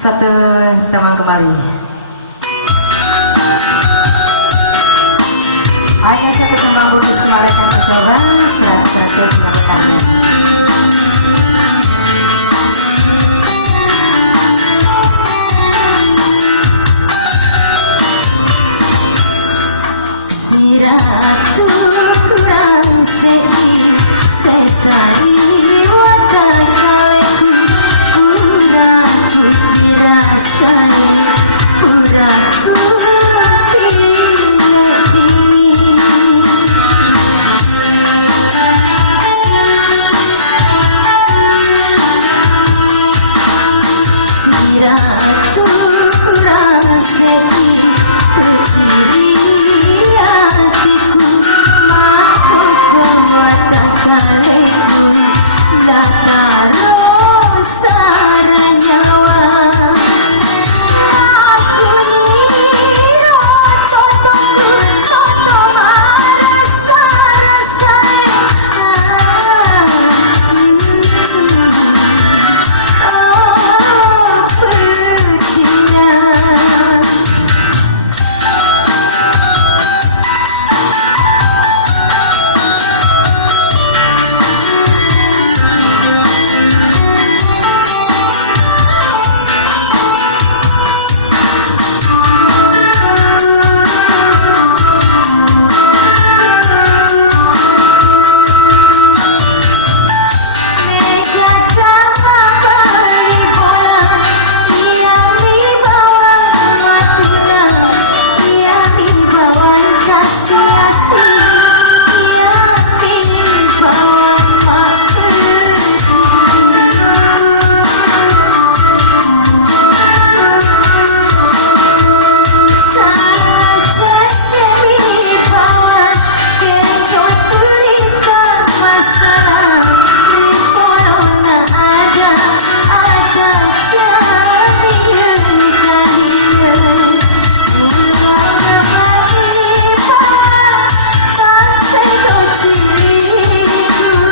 Satu teman kembali. Hanya satu teman dulu Semarang yang tercoba. Silahkan berhasil penyebutannya. Siratu kurang sedih sesali wadah kaleku kurang dirasai kurang Siratu kurang sedih